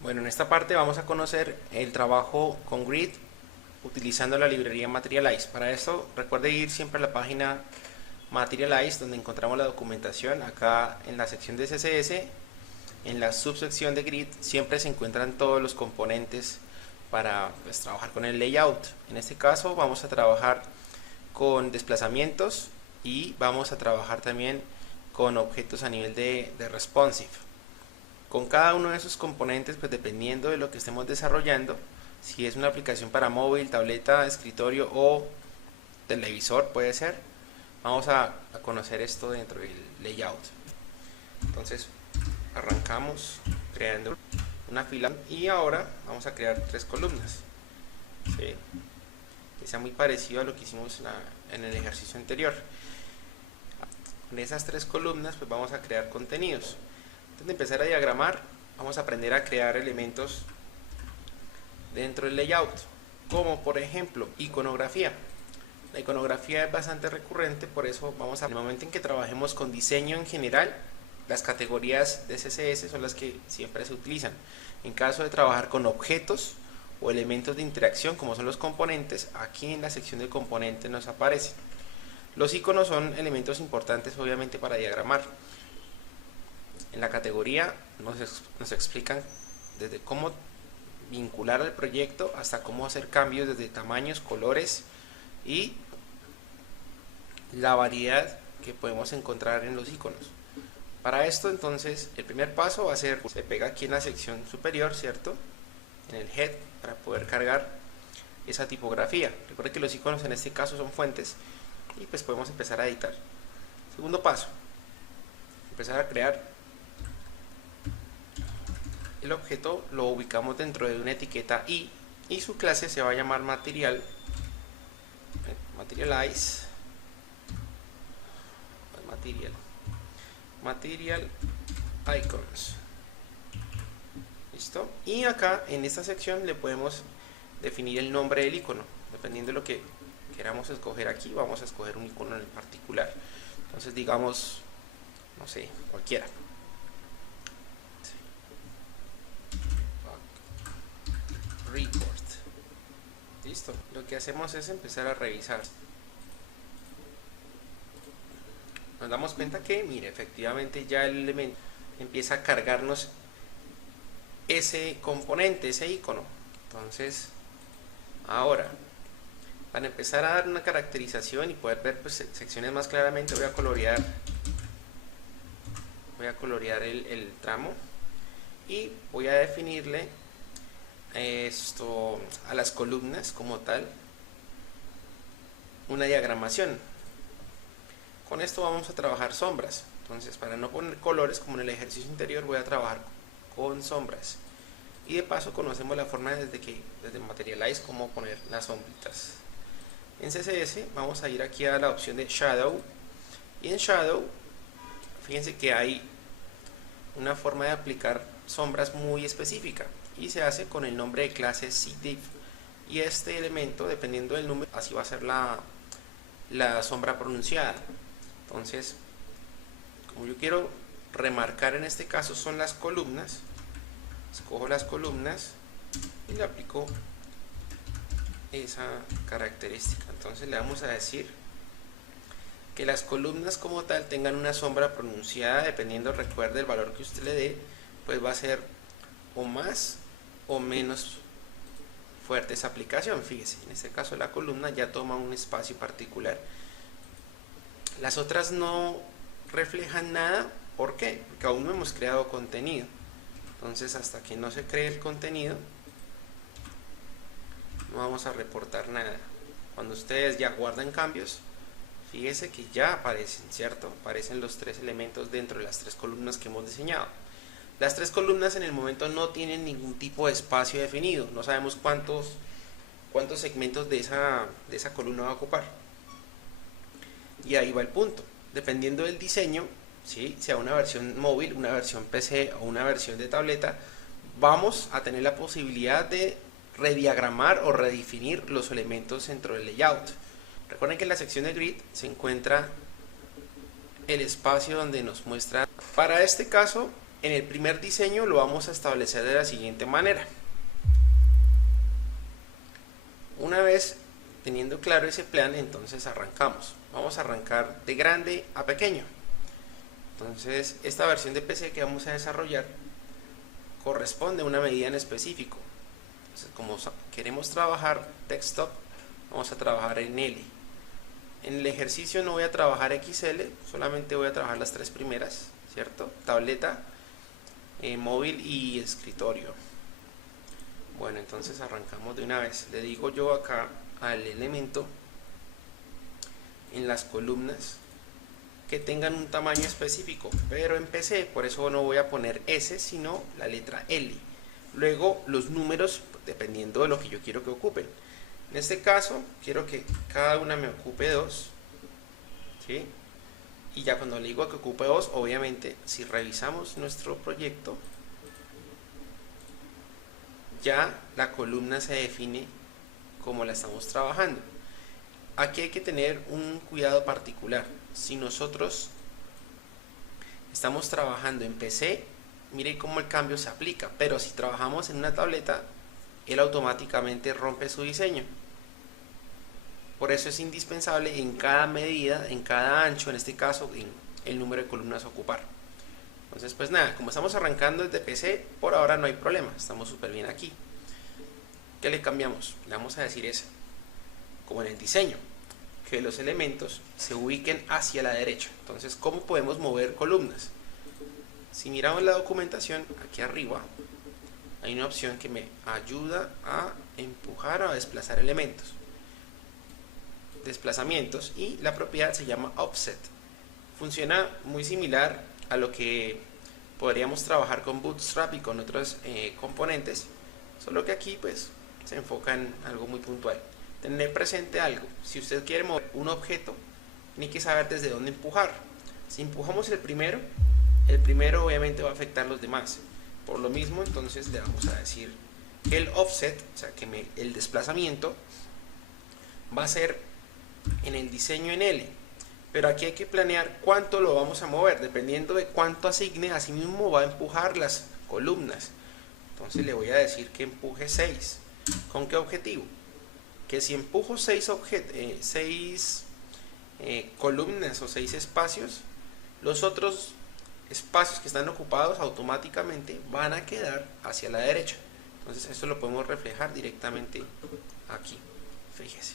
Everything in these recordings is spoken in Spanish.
Bueno, en esta parte vamos a conocer el trabajo con Grid utilizando la librería Materialize. Para esto recuerde ir siempre a la página Materialize donde encontramos la documentación. Acá en la sección de CSS, en la subsección de Grid, siempre se encuentran todos los componentes para trabajar con el layout. En este caso vamos a trabajar con desplazamientos y vamos a trabajar también con objetos a nivel de responsive. Con cada uno de esos componentes, pues dependiendo de lo que estemos desarrollando, si es una aplicación para móvil, tableta, escritorio o televisor puede ser, vamos a conocer esto dentro del layout. Entonces arrancamos creando una fila y ahora vamos a crear 3 columnas, ¿sí? Que sea muy parecido a lo que hicimos en el ejercicio anterior. Con esas 3 columnas pues vamos a crear contenidos. Antes de empezar a diagramar, vamos a aprender a crear elementos dentro del layout, como por ejemplo iconografía. La iconografía es bastante recurrente, por eso vamos a, en el momento en que trabajemos con diseño en general, las categorías de CSS son las que siempre se utilizan. En caso de trabajar con objetos o elementos de interacción, como son los componentes, aquí en la sección de componentes nos aparecen. Los iconos son elementos importantes obviamente para diagramar. En la categoría nos explican desde cómo vincular al proyecto hasta cómo hacer cambios desde tamaños, colores y la variedad que podemos encontrar en los iconos. Para esto entonces el primer paso va a ser, se pega aquí en la sección superior, ¿cierto? En el head para poder cargar esa tipografía. Recuerden que los iconos en este caso son fuentes y pues podemos empezar a editar. Segundo paso, empezar a crear. El objeto lo ubicamos dentro de una etiqueta y su clase se va a llamar materialize material icons. ¿Listo? Y acá en esta sección le podemos definir el nombre del icono. Dependiendo de lo que queramos escoger aquí, vamos a escoger un icono en particular. Entonces digamos, no sé, cualquiera. Report. Listo. Lo que hacemos es empezar a revisar. Nos damos cuenta que, mire, efectivamente ya el elemento empieza a cargarnos ese componente, ese icono. Entonces, ahora, para empezar a dar una caracterización y poder ver pues, secciones más claramente, voy a colorear el tramo y voy a definirle esto a las columnas como tal una diagramación. Con esto vamos a trabajar sombras. Entonces, para no poner colores como en el ejercicio anterior, voy a trabajar con sombras. Y de paso conocemos la forma desde Materialize cómo poner las sombritas. En CSS vamos a ir aquí a la opción de Shadow. Y en Shadow, fíjense que hay una forma de aplicar sombras muy específica. Y se hace con el nombre de clase CDiv. Y este elemento, dependiendo del número, así va a ser la sombra pronunciada. Entonces, como yo quiero remarcar en este caso son las columnas, escojo las columnas y le aplico esa característica. Entonces le vamos a decir que las columnas como tal tengan una sombra pronunciada, dependiendo, recuerde, el valor que usted le dé, pues va a ser o más o menos fuerte esa aplicación. Fíjese, en este caso la columna ya toma un espacio particular. Las otras no reflejan nada. ¿Por qué? Porque aún no hemos creado contenido. Entonces, hasta que no se cree el contenido, no vamos a reportar nada. Cuando ustedes ya guardan cambios, fíjese que ya aparecen, ¿cierto? Aparecen los 3 elementos dentro de las 3 columnas que hemos diseñado. Las 3 columnas en el momento no tienen ningún tipo de espacio definido. No sabemos cuántos segmentos de esa columna va a ocupar. Y ahí va el punto. Dependiendo del diseño, ¿sí? Sea una versión móvil, una versión PC o una versión de tableta, vamos a tener la posibilidad de rediagramar o redefinir los elementos dentro del layout. Recuerden que en la sección de grid se encuentra el espacio donde nos muestra. Para este caso, En el primer diseño lo vamos a establecer de la siguiente manera. Una vez teniendo claro ese plan, entonces arrancamos. Vamos a arrancar de grande a pequeño. Entonces, esta versión de PC que vamos a desarrollar corresponde a una medida en específico. Entonces, como queremos trabajar desktop, vamos a trabajar en L. En el ejercicio no voy a trabajar XL, solamente voy a trabajar las tres primeras, ¿cierto? Tableta, móvil y escritorio. Bueno, entonces arrancamos de una vez. Le digo yo acá al elemento en las columnas que tengan un tamaño específico, pero en PC, por eso no voy a poner S, sino la letra L. Luego los números, dependiendo de lo que yo quiero que ocupen. En este caso, quiero que cada una me ocupe 2, ¿sí? Y ya cuando le digo que ocupe 2, obviamente, si revisamos nuestro proyecto, ya la columna se define como la estamos trabajando. Aquí hay que tener un cuidado particular. Si nosotros estamos trabajando en PC, mire cómo el cambio se aplica, pero si trabajamos en una tableta, él automáticamente rompe su diseño. Por eso es indispensable en cada medida, en cada ancho, en este caso, en el número de columnas a ocupar. Entonces, pues nada, como estamos arrancando desde PC, por ahora no hay problema, estamos súper bien aquí. ¿Qué le cambiamos? Le vamos a decir eso, como en el diseño, que los elementos se ubiquen hacia la derecha. Entonces, ¿cómo podemos mover columnas? Si miramos la documentación, aquí arriba hay una opción que me ayuda a empujar o a desplazar elementos. Desplazamientos, y la propiedad se llama offset. Funciona muy similar a lo que podríamos trabajar con Bootstrap y con otros componentes, solo que aquí pues se enfoca en algo muy puntual. Tener presente algo: si usted quiere mover un objeto, tiene que saber desde dónde empujar. Si empujamos el primero obviamente va a afectar a los demás. Por lo mismo, entonces le vamos a decir que el offset, o sea que el desplazamiento, va a ser en el diseño en L. Pero aquí hay que planear cuánto lo vamos a mover. Dependiendo de cuánto asigne, así mismo va a empujar las columnas. Entonces le voy a decir que empuje 6. ¿Con qué objetivo? Que si empujo 6 columnas o 6 espacios, los otros espacios que están ocupados automáticamente van a quedar hacia la derecha. Entonces esto lo podemos reflejar directamente aquí. Fíjese.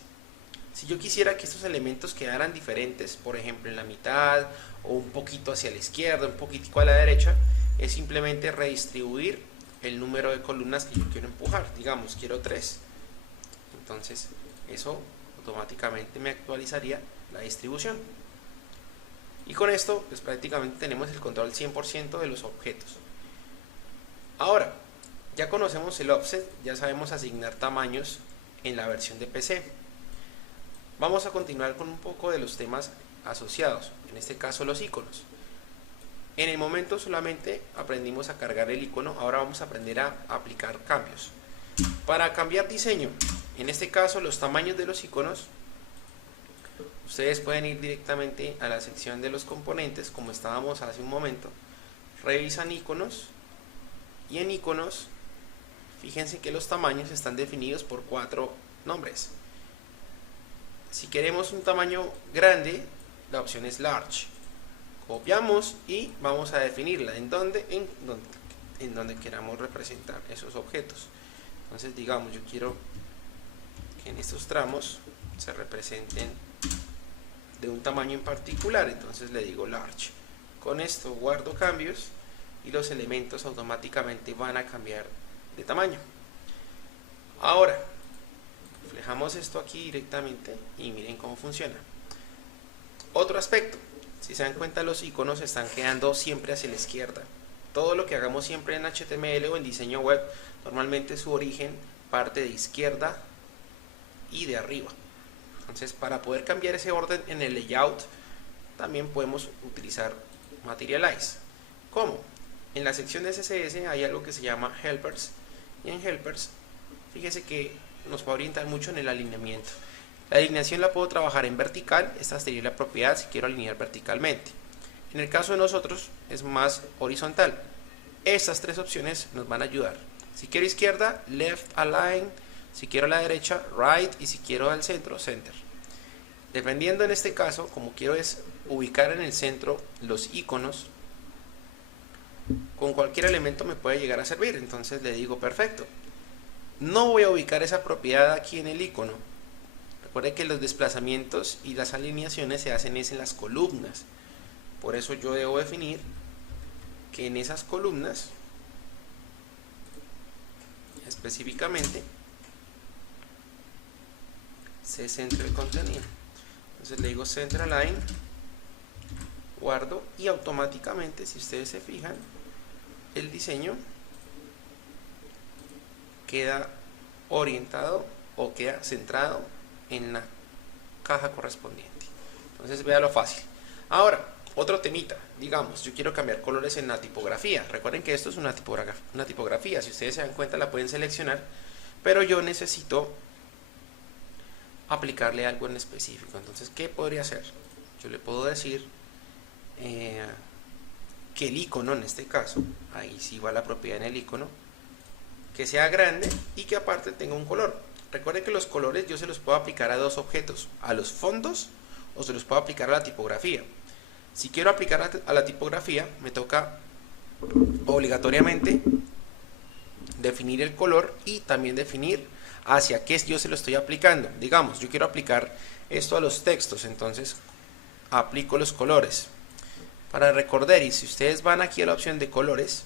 Si yo quisiera que estos elementos quedaran diferentes, por ejemplo en la mitad o un poquito hacia la izquierda, un poquitico a la derecha, es simplemente redistribuir el número de columnas que yo quiero empujar. Digamos, quiero 3. Entonces eso automáticamente me actualizaría la distribución. Y con esto pues prácticamente tenemos el control 100% de los objetos. Ahora, ya conocemos el offset, ya sabemos asignar tamaños en la versión de PC. Vamos a continuar con un poco de los temas asociados, en este caso los iconos. En el momento solamente aprendimos a cargar el icono, ahora vamos a aprender a aplicar cambios. Para cambiar diseño, en este caso los tamaños de los iconos, ustedes pueden ir directamente a la sección de los componentes, como estábamos hace un momento, revisan iconos, y en iconos, fíjense que los tamaños están definidos por 4 nombres. Si queremos un tamaño grande, la opción es large. Copiamos y vamos a definirla en donde queramos representar esos objetos. Entonces, digamos, yo quiero que en estos tramos se representen de un tamaño en particular, entonces le digo large. Con esto guardo cambios y los elementos automáticamente van a cambiar de tamaño. Ahora reflejamos esto aquí directamente y miren cómo funciona. Otro aspecto: si se dan cuenta, los iconos están quedando siempre hacia la izquierda. Todo lo que hagamos siempre en HTML o en diseño web, normalmente su origen parte de izquierda y de arriba. Entonces, para poder cambiar ese orden en el layout, también podemos utilizar Materialize. ¿Cómo? En la sección de CSS hay algo que se llama Helpers, y en Helpers, fíjese que nos va a orientar mucho en el alineamiento. La alineación la puedo trabajar en vertical, esta sería la propiedad si quiero alinear verticalmente. En el caso de nosotros es más horizontal. Estas tres opciones nos van a ayudar. Si quiero izquierda, left align. Si quiero a la derecha, right. Y si quiero al centro, center. Dependiendo en este caso, como quiero es ubicar en el centro los iconos, con cualquier elemento me puede llegar a servir. Entonces le digo perfecto. No voy a ubicar esa propiedad aquí en el icono. Recuerde que los desplazamientos y las alineaciones se hacen en las columnas. Por eso yo debo definir que en esas columnas específicamente se centre el contenido. Entonces le digo center align, guardo y automáticamente, si ustedes se fijan, el diseño queda orientado o queda centrado en la caja correspondiente. Entonces vea lo fácil. Ahora, otro temita, digamos, yo quiero cambiar colores en la tipografía. Recuerden que esto es una tipografía, si ustedes se dan cuenta la pueden seleccionar, pero yo necesito aplicarle algo en específico. Entonces, ¿qué podría hacer? Yo le puedo decir que el icono, en este caso, ahí sí va la propiedad en el icono, que sea grande y que aparte tenga un color. Recuerden que los colores yo se los puedo aplicar a dos objetos, a los fondos o se los puedo aplicar a la tipografía. Si quiero aplicar a la tipografía, me toca obligatoriamente definir el color y también definir hacia qué yo se lo estoy aplicando. Digamos, yo quiero aplicar esto a los textos, entonces aplico los colores. Para recordar, y si ustedes van aquí a la opción de colores,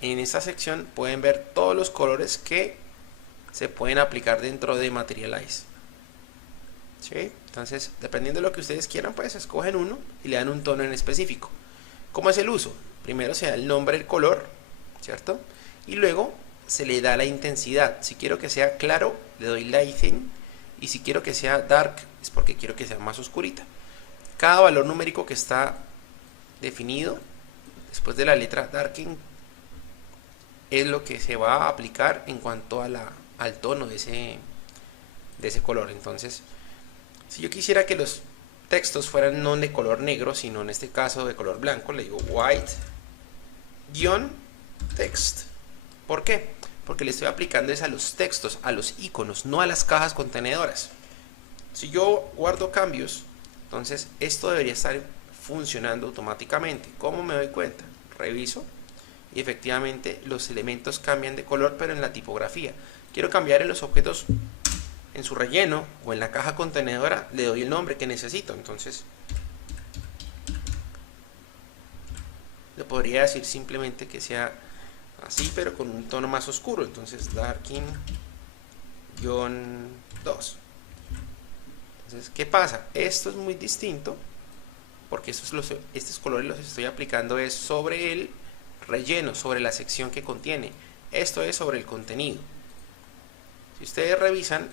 en esta sección pueden ver todos los colores que se pueden aplicar dentro de Materialize. ¿Sí? Entonces, dependiendo de lo que ustedes quieran, pues escogen uno y le dan un tono en específico. ¿Cómo es el uso? Primero se da el nombre del color, ¿cierto? Y luego se le da la intensidad. Si quiero que sea claro, le doy lighten. Y si quiero que sea dark, es porque quiero que sea más oscurita. Cada valor numérico que está definido después de la letra darken es lo que se va a aplicar en cuanto a al tono de ese color. Entonces, si yo quisiera que los textos fueran no de color negro, sino en este caso de color blanco, le digo white-text. ¿Por qué? Porque le estoy aplicando es a los textos, a los iconos, no a las cajas contenedoras. Si yo guardo cambios, entonces esto debería estar funcionando automáticamente. ¿Cómo me doy cuenta? Reviso y efectivamente los elementos cambian de color, pero en la tipografía. Quiero cambiar en los objetos, en su relleno o en la caja contenedora, le doy el nombre que necesito. Entonces le podría decir simplemente que sea así, pero con un tono más oscuro. Entonces darken-2. Entonces, ¿qué pasa? Esto es muy distinto porque estos colores los estoy aplicando es sobre el relleno, sobre la sección que contiene. Esto es sobre el contenido. Si ustedes revisan,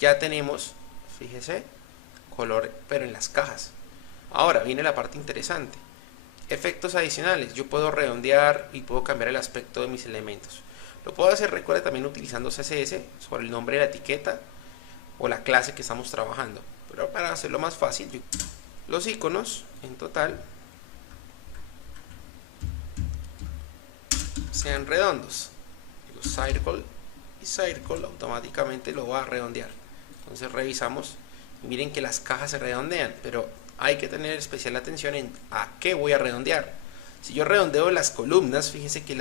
ya tenemos, fíjese, color, pero en las cajas. Ahora viene la parte interesante. Efectos adicionales. Yo puedo redondear y puedo cambiar el aspecto de mis elementos. Lo puedo hacer, recuerda, también utilizando CSS sobre el nombre de la etiqueta o la clase que estamos trabajando. Pero para hacerlo más fácil, los iconos en total sean redondos. Digo circle y circle automáticamente lo va a redondear. Entonces revisamos y miren que las cajas se redondean, pero hay que tener especial atención en a qué voy a redondear. Si yo redondeo las columnas, fíjense que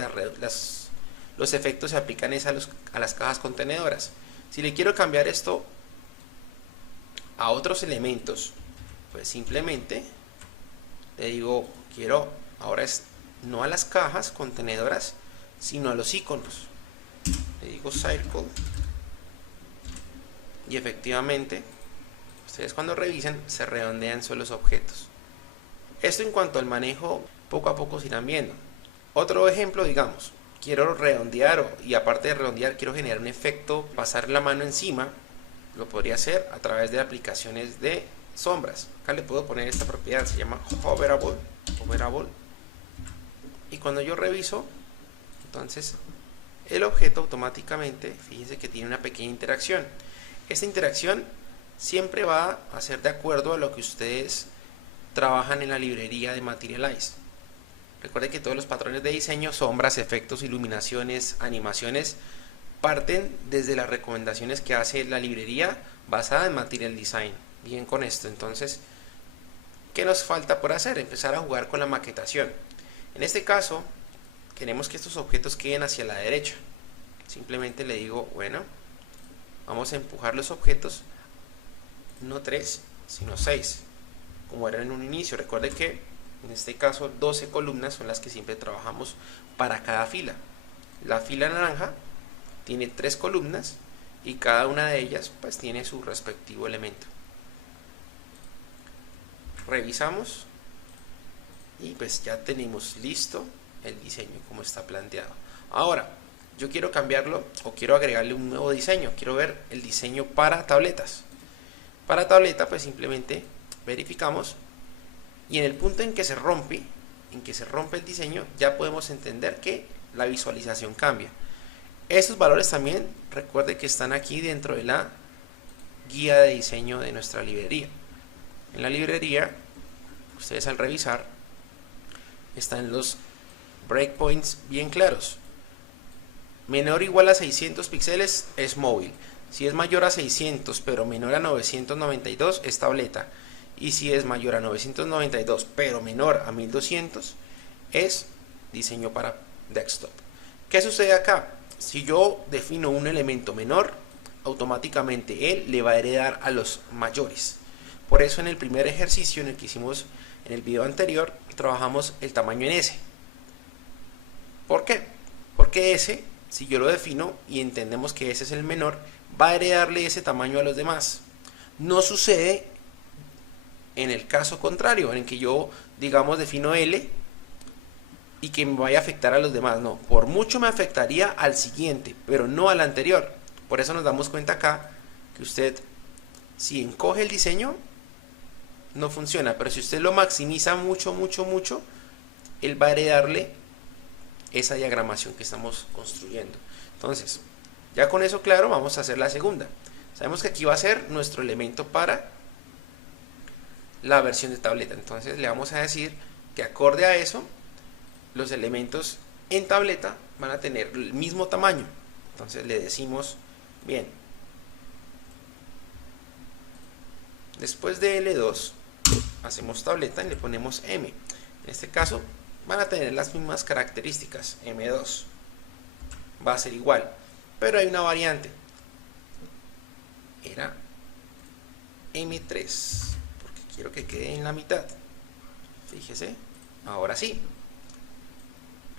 los efectos se aplican a las cajas contenedoras. Si le quiero cambiar esto a otros elementos, pues simplemente le digo, quiero, ahora es no a las cajas contenedoras, sino a los iconos. Le digo circle y efectivamente ustedes cuando revisan se redondean solo los objetos. Esto en cuanto al manejo, poco a poco se irán viendo. Otro ejemplo, digamos, quiero redondear y aparte de redondear quiero generar un efecto, pasar la mano encima. Lo podría hacer a través de aplicaciones de sombras. Acá le puedo poner esta propiedad, se llama hoverable. Y cuando yo reviso, entonces el objeto automáticamente, fíjense que tiene una pequeña interacción. Esta interacción siempre va a ser de acuerdo a lo que ustedes trabajan en la librería de Materialize. Recuerde que todos los patrones de diseño, sombras, efectos, iluminaciones, animaciones, parten desde las recomendaciones que hace la librería basada en Material Design. Bien con esto, entonces, ¿qué nos falta por hacer? Empezar a jugar con la maquetación. En este caso, queremos que estos objetos queden hacia la derecha. Simplemente le digo, bueno, vamos a empujar los objetos, no 3, sino 6, como era en un inicio. Recuerde que en este caso 12 columnas son las que siempre trabajamos para cada fila. La fila naranja tiene 3 columnas y cada una de ellas pues tiene su respectivo elemento. Revisamos y pues ya tenemos listo el diseño como está planteado. Ahora yo quiero cambiarlo o quiero agregarle un nuevo diseño. Quiero ver el diseño para tabletas. Para tableta pues simplemente verificamos y en el punto en que se rompe el diseño, ya podemos entender que la visualización cambia. Estos valores también recuerde que están aquí dentro de la guía de diseño de nuestra librería. En la librería, ustedes al revisar, están los breakpoints bien claros. Menor o igual a 600 píxeles es móvil. Si es mayor a 600 pero menor a 992 es tableta. Y si es mayor a 992 pero menor a 1200 es diseño para desktop. ¿Qué sucede acá? Si yo defino un elemento menor, automáticamente él le va a heredar a los mayores. Por eso en el primer ejercicio en el que hicimos en el video anterior, trabajamos el tamaño en S. ¿Por qué? Porque S, si yo lo defino y entendemos que ese es el menor, va a heredarle ese tamaño a los demás. No sucede en el caso contrario, en el que yo, digamos, defino L y que me vaya a afectar a los demás. No, por mucho me afectaría al siguiente, pero no al anterior. Por eso nos damos cuenta acá que usted, si encoge el diseño, no funciona. Pero si usted lo maximiza mucho, él va a heredarle esa diagramación que estamos construyendo. Entonces, ya con eso claro, vamos a hacer la segunda. Sabemos que aquí va a ser nuestro elemento para la versión de tableta. Entonces le vamos a decir que acorde a eso, los elementos en tableta van a tener el mismo tamaño. Entonces le decimos, bien, después de L2 hacemos tableta y le ponemos M. En este caso van a tener las mismas características. M2 va a ser igual, pero hay una variante, era M3 porque quiero que quede en la mitad. Fíjese, ahora sí,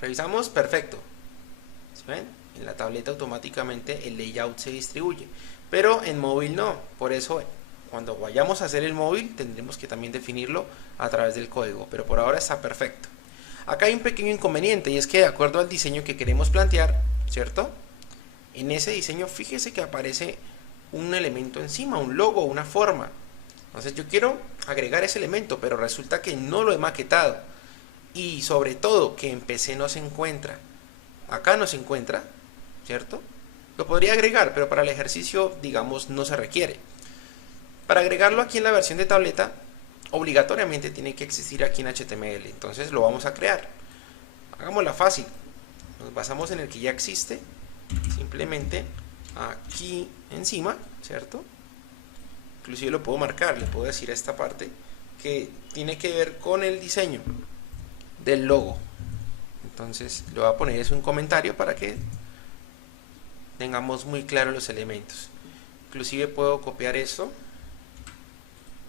revisamos, perfecto. ¿Sí ven? En la tableta automáticamente el layout se distribuye, pero en móvil no. Por eso cuando vayamos a hacer el móvil tendremos que también definirlo a través del código, pero por ahora está perfecto. Acá hay un pequeño inconveniente y es que de acuerdo al diseño que queremos plantear, ¿cierto? En ese diseño fíjese que aparece un elemento encima, un logo, una forma. Entonces yo quiero agregar ese elemento, pero resulta que no lo he maquetado. Y sobre todo que en PC no se encuentra. Acá no se encuentra, ¿cierto? Lo podría agregar, pero para el ejercicio, digamos, no se requiere. Para agregarlo aquí en la versión de tableta, obligatoriamente tiene que existir aquí en HTML. Entonces lo vamos a crear. Hagámosla fácil. Nos basamos en el que ya existe. Simplemente aquí encima, ¿cierto? Inclusive lo puedo marcar, le puedo decir a esta parte que tiene que ver con el diseño del logo. Entonces le voy a poner eso en un comentario para que tengamos muy claro los elementos. Inclusive puedo copiar esto,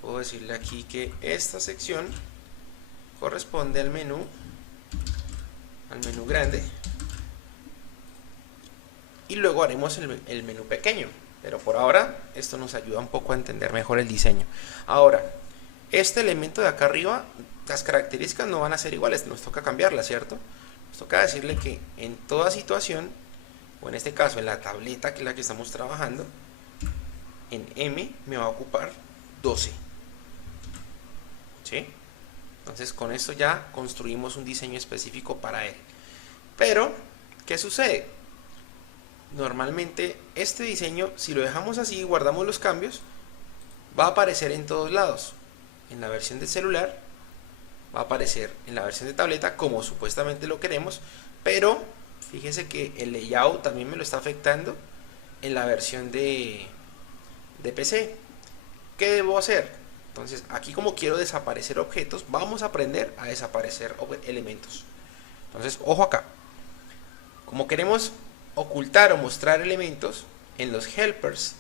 puedo decirle aquí que esta sección corresponde al menú grande, y luego haremos el menú pequeño, pero por ahora esto nos ayuda un poco a entender mejor el diseño. Ahora, este elemento de acá arriba, las características no van a ser iguales, nos toca cambiarlas, ¿cierto? Nos toca decirle que en toda situación, o en este caso en la tableta que es la que estamos trabajando, en M me va a ocupar 12, ¿sí? Entonces con esto ya construimos un diseño específico para él. Pero, ¿qué sucede? Normalmente este diseño, si lo dejamos así y guardamos los cambios, va a aparecer en todos lados. En la versión del celular va a aparecer en la versión de tableta como supuestamente lo queremos, pero fíjese que el layout también me lo está afectando en la versión de PC. ¿Qué debo hacer? Entonces aquí, como quiero desaparecer objetos, vamos a aprender a desaparecer elementos. Entonces ojo acá, como queremos ocultar o mostrar elementos en los helpers,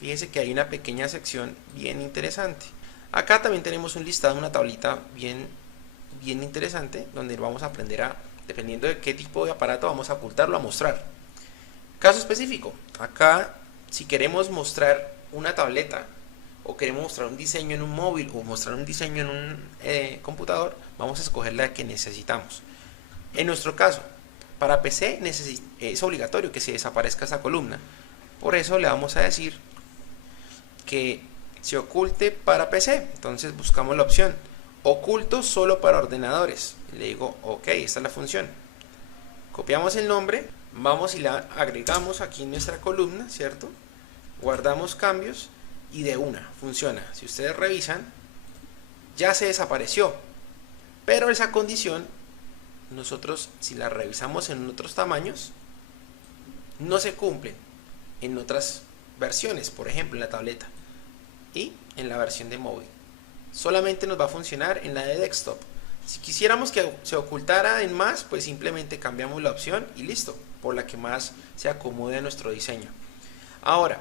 fíjese que hay una pequeña sección bien interesante. Acá también tenemos un listado, una tablita bien interesante, donde vamos a aprender a, dependiendo de qué tipo de aparato, vamos a ocultarlo, a mostrar. Caso específico, acá si queremos mostrar una tableta o queremos mostrar un diseño en un móvil o mostrar un diseño en un computador, vamos a escoger la que necesitamos. En nuestro caso, para PC es obligatorio que se desaparezca esta columna. Por eso le vamos a decir que se oculte para PC. Entonces buscamos la opción oculto solo para ordenadores. Le digo ok, esta es la función. Copiamos el nombre, vamos y la agregamos aquí en nuestra columna, ¿cierto? Guardamos cambios y de una funciona. Si ustedes revisan, ya se desapareció, pero esa condición nosotros, si la revisamos en otros tamaños, no se cumplen en otras versiones, por ejemplo en la tableta y en la versión de móvil. Solamente nos va a funcionar en la de desktop. Si quisiéramos que se ocultara en más, pues simplemente cambiamos la opción y listo, por la que más se acomode a nuestro diseño. Ahora,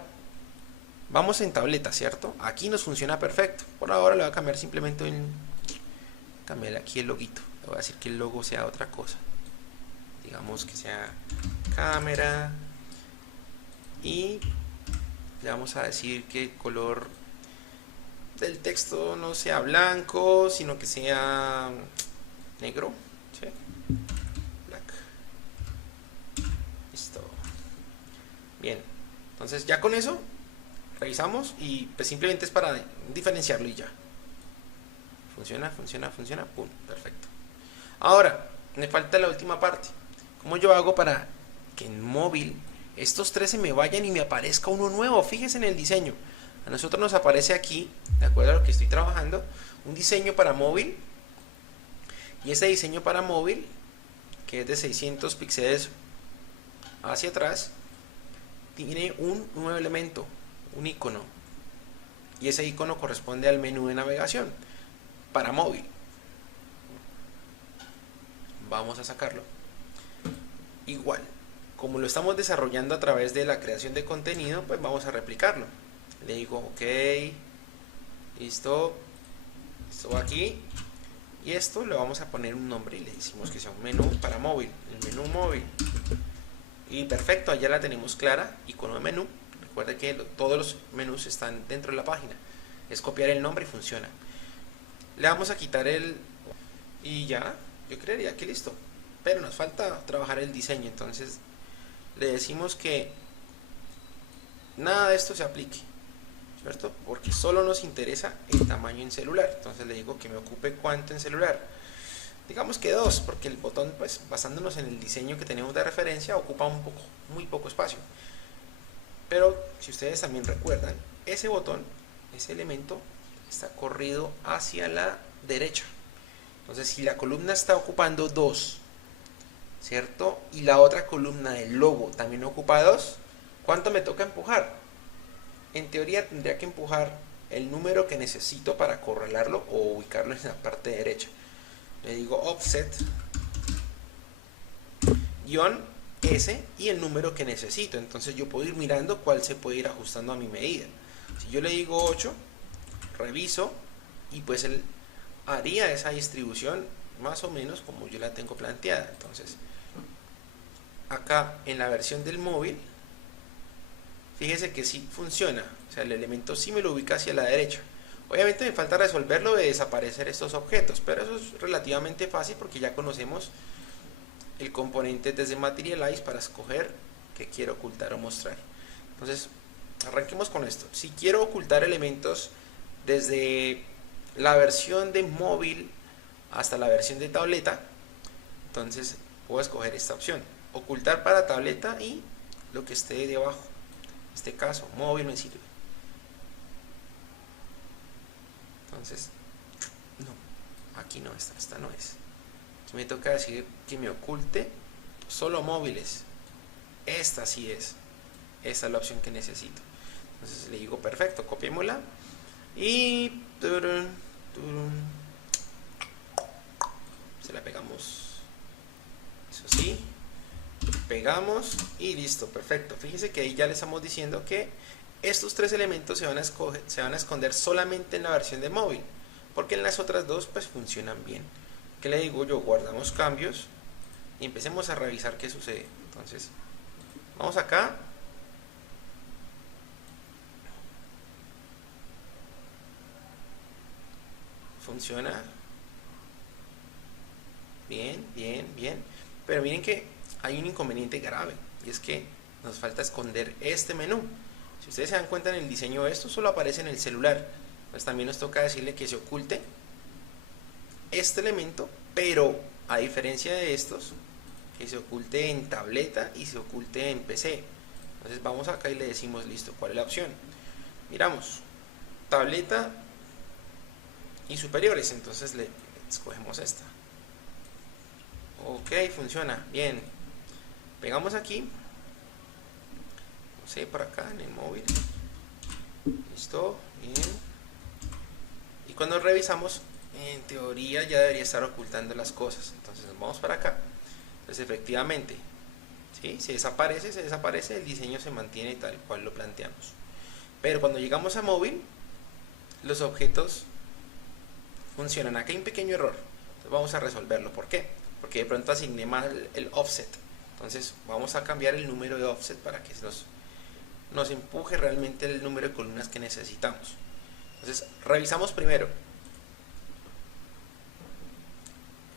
vamos en tableta, ¿cierto? Aquí nos funciona perfecto. Por ahora le voy a cambiar simplemente cambiar aquí el loguito. Le voy a decir que el logo sea otra cosa. Digamos que sea cámara. Y le vamos a decir que el color del texto no sea blanco, sino que sea negro. ¿Sí? Black. Listo. Bien. Entonces ya con eso revisamos y pues simplemente es para diferenciarlo y ya. Funciona. Pum, perfecto. Ahora, me falta la última parte. ¿Cómo yo hago para que en móvil estos tres se me vayan y me aparezca uno nuevo? Fíjense en el diseño. A nosotros nos aparece aquí, de acuerdo a lo que estoy trabajando, un diseño para móvil. Y ese diseño para móvil, que es de 600 píxeles hacia atrás, tiene un nuevo elemento, un icono. Y ese icono corresponde al menú de navegación para móvil. Vamos a sacarlo. Igual, como lo estamos desarrollando a través de la creación de contenido, pues vamos a replicarlo. Le digo ok, listo, esto aquí, y esto le vamos a poner un nombre y le decimos que sea un menú para móvil, el menú móvil. Y perfecto, allá la tenemos clara, icono de menú. Recuerde que todos los menús están dentro de la página. Es copiar el nombre y funciona. Le vamos a quitar y ya, yo creería que listo. Pero nos falta trabajar el diseño, entonces le decimos que nada de esto se aplique, ¿cierto? Porque solo nos interesa el tamaño en celular. Entonces le digo que me ocupe cuánto en celular. Digamos que 2, porque el botón, pues basándonos en el diseño que tenemos de referencia, ocupa muy poco espacio. Pero si ustedes también recuerdan, ese botón, ese elemento, está corrido hacia la derecha. Entonces si la columna está ocupando 2, ¿cierto? Y la otra columna del logo también ocupa 2, ¿cuánto me toca empujar? En teoría tendría que empujar el número que necesito para correlarlo o ubicarlo en la parte derecha. Le digo offset -S y el número que necesito. Entonces yo puedo ir mirando cuál se puede ir ajustando a mi medida. Si yo le digo 8, reviso y pues él haría esa distribución más o menos como yo la tengo planteada. Entonces acá en la versión del móvil, fíjese que sí funciona, o sea, el elemento sí me lo ubica hacia la derecha. Obviamente me falta resolverlo de desaparecer estos objetos, pero eso es relativamente fácil porque ya conocemos el componente desde Materialize para escoger qué quiero ocultar o mostrar. Entonces arranquemos con esto. Si quiero ocultar elementos desde la versión de móvil hasta la versión de tableta, entonces puedo escoger esta opción, ocultar para tableta y lo que esté debajo. En este caso móvil me sirve. Entonces, no, aquí no, esta no es. Entonces me toca decir que me oculte solo móviles. Esta sí es. Esta es la opción que necesito. Entonces le digo perfecto, copiémosla y se la pegamos. Eso sí, pegamos y listo, perfecto. Fíjense que ahí ya le estamos diciendo que estos tres elementos se van a esconder solamente en la versión de móvil, porque en las otras dos pues funcionan bien. ¿Qué le digo yo? Guardamos cambios y empecemos a revisar qué sucede. Entonces vamos acá, funciona bien, bien, bien, pero miren que hay un inconveniente grave, y es que nos falta esconder este menú. Si ustedes se dan cuenta, en el diseño esto solo aparece en el celular, pues también nos toca decirle que se oculte este elemento, pero a diferencia de estos, que se oculte en tableta y se oculte en PC. Entonces vamos acá y le decimos listo, ¿cuál es la opción? Miramos, tableta y superiores, entonces le escogemos esta. Ok, funciona, bien. Pegamos aquí, no sé, por acá en el móvil. Listo, bien. Y cuando revisamos, en teoría ya debería estar ocultando las cosas. Entonces nos vamos para acá. Entonces efectivamente, ¿sí? Si desaparece, se desaparece, el diseño se mantiene tal cual lo planteamos. Pero cuando llegamos a móvil, los objetos funcionan. Acá hay un pequeño error. Entonces vamos a resolverlo. ¿Por qué? Porque de pronto asigné mal el offset. Entonces vamos a cambiar el número de offset para que nos empuje realmente el número de columnas que necesitamos. Entonces revisamos primero.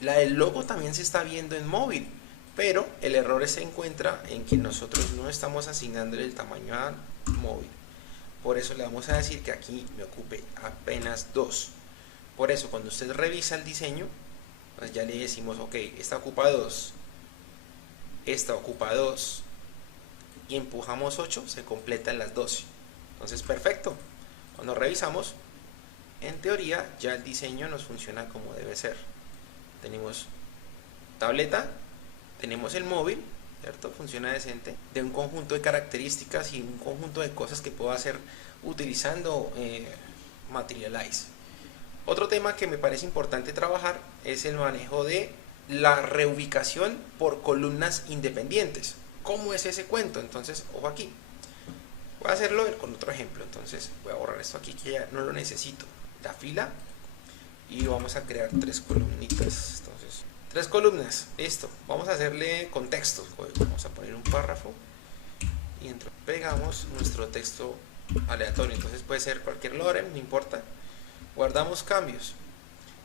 La del logo también se está viendo en móvil, pero el error se encuentra en que nosotros no estamos asignándole el tamaño a móvil. Por eso le vamos a decir que aquí me ocupe apenas 2. Por eso cuando usted revisa el diseño, pues ya le decimos, ok, esta ocupa 2, esta ocupa 2, y empujamos 8, se completan las 12. Entonces perfecto. Cuando revisamos, en teoría ya el diseño nos funciona como debe ser. Tenemos tableta, tenemos el móvil, ¿cierto? Funciona decente, de un conjunto de características y un conjunto de cosas que puedo hacer utilizando Materialize. Otro tema que me parece importante trabajar es el manejo de la reubicación por columnas independientes. ¿Cómo es ese cuento? Entonces, ojo aquí. Voy a hacerlo con otro ejemplo. Entonces, voy a borrar esto aquí que ya no lo necesito. La fila. Y vamos a crear 3 columnitas. Entonces, 3 columnas. Listo. Vamos a hacerle contexto. Vamos a poner un párrafo. Y pegamos nuestro texto aleatorio. Entonces puede ser cualquier lorem, no importa. Guardamos cambios.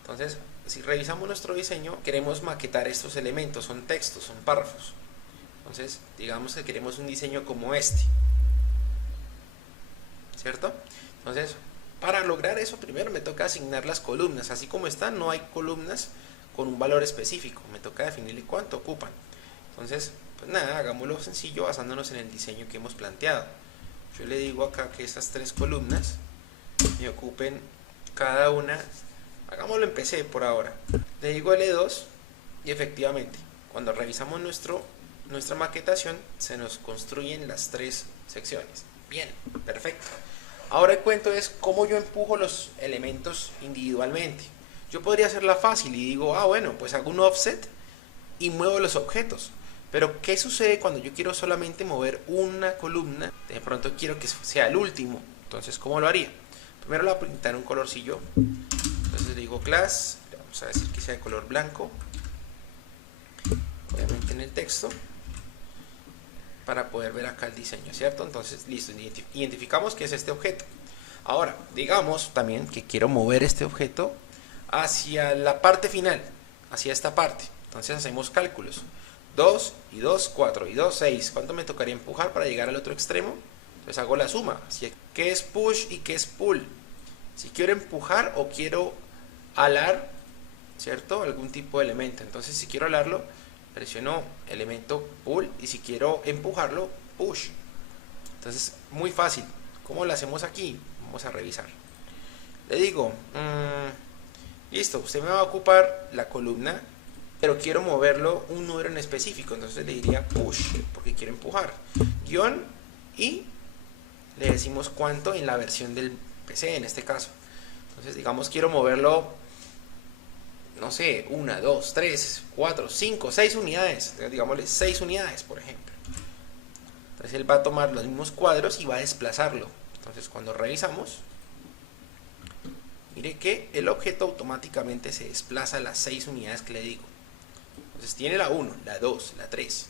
Entonces, si revisamos nuestro diseño, queremos maquetar estos elementos. Son textos, son párrafos. Entonces, digamos que queremos un diseño como este. ¿Cierto? Entonces, para lograr eso, primero me toca asignar las columnas. Así como están, no hay columnas con un valor específico. Me toca definirle cuánto ocupan. Entonces, pues nada, hagámoslo sencillo basándonos en el diseño que hemos planteado. Yo le digo acá que estas 3 columnas me ocupen cada una. Hagámoslo en PC por ahora. Le digo L2 y efectivamente, cuando revisamos nuestra maquetación, se nos construyen las 3 secciones. Bien, perfecto. Ahora el cuento es cómo yo empujo los elementos individualmente. Yo podría hacerla fácil y digo, bueno, pues hago un offset y muevo los objetos. Pero ¿qué sucede cuando yo quiero solamente mover una columna? De pronto quiero que sea el último. Entonces, ¿cómo lo haría? Primero le voy a pintar un colorcillo. Entonces le digo class, le vamos a decir que sea de color blanco. Obviamente en el texto. Para poder ver acá el diseño, ¿cierto? Entonces, listo, identificamos que es este objeto. Ahora, digamos también que quiero mover este objeto hacia la parte final, hacia esta parte. Entonces hacemos cálculos. 2 y 2, 4 y 2, 6. ¿Cuánto me tocaría empujar para llegar al otro extremo? Entonces hago la suma. ¿Qué es push y qué es pull? Si quiero empujar o quiero alar, ¿cierto? Algún tipo de elemento. Entonces, si quiero alarlo, presiono elemento pull, y si quiero empujarlo, push. Entonces, muy fácil. ¿Cómo lo hacemos aquí? Vamos a revisar. Le digo, listo, usted me va a ocupar la columna, pero quiero moverlo un número en específico, entonces le diría push, porque quiero empujar, guión, y le decimos cuánto en la versión del PC en este caso. Entonces digamos quiero moverlo, no sé, 1, 2, 3, 4, 5, 6 unidades, entonces, digámosle 6 unidades por ejemplo. Entonces él va a tomar los mismos cuadros y va a desplazarlo. Entonces cuando revisamos, mire que el objeto automáticamente se desplaza a las 6 unidades que le digo. Entonces tiene la 1, la 2, la 3,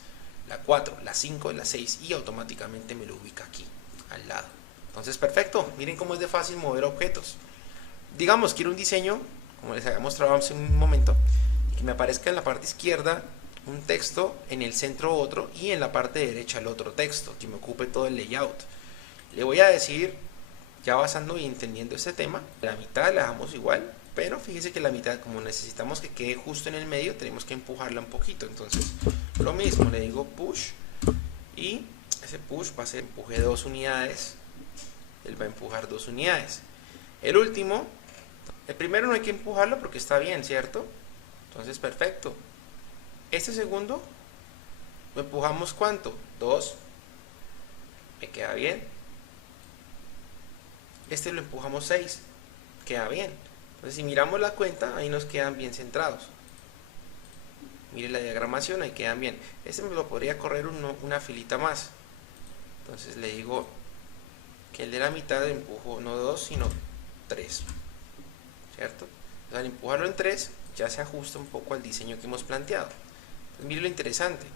la 4, la 5, la 6 y automáticamente me lo ubica aquí, al lado. Entonces perfecto, miren cómo es de fácil mover objetos. Digamos, quiero un diseño, como les había mostrado hace un momento, que me aparezca en la parte izquierda un texto, en el centro otro y en la parte derecha el otro texto, que me ocupe todo el layout. Le voy a decir, ya basando y entendiendo este tema, la mitad la dejamos igual, pero fíjese que la mitad, como necesitamos que quede justo en el medio, tenemos que empujarla un poquito. Entonces lo mismo, le digo push, y ese push va a ser empuje 2 unidades, él va a empujar 2 unidades. El último, el primero no hay que empujarlo porque está bien, ¿cierto? Entonces perfecto. Este segundo lo empujamos ¿cuánto? 2, me queda bien. Este lo empujamos 6, queda bien. Entonces si miramos la cuenta, ahí nos quedan bien centrados. Mire la diagramación, ahí quedan bien. Este me lo podría correr una filita más. Entonces le digo que el de la mitad empujo no 2, sino 3. ¿Cierto? Entonces al empujarlo en 3, ya se ajusta un poco al diseño que hemos planteado. Entonces mire lo interesante.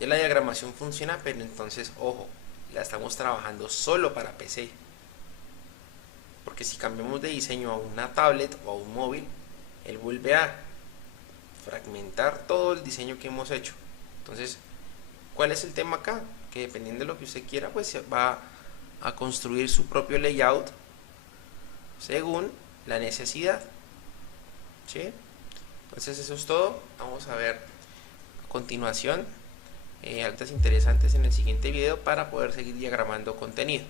Ya la diagramación funciona, pero entonces, ojo, la estamos trabajando solo para PC. Porque si cambiamos de diseño a una tablet o a un móvil, él vuelve a fragmentar todo el diseño que hemos hecho. Entonces, ¿cuál es el tema acá? Que dependiendo de lo que usted quiera, pues va a construir su propio layout según la necesidad. ¿Sí? Entonces eso es todo. Vamos a ver a continuación altas interesantes en el siguiente video para poder seguir diagramando contenido.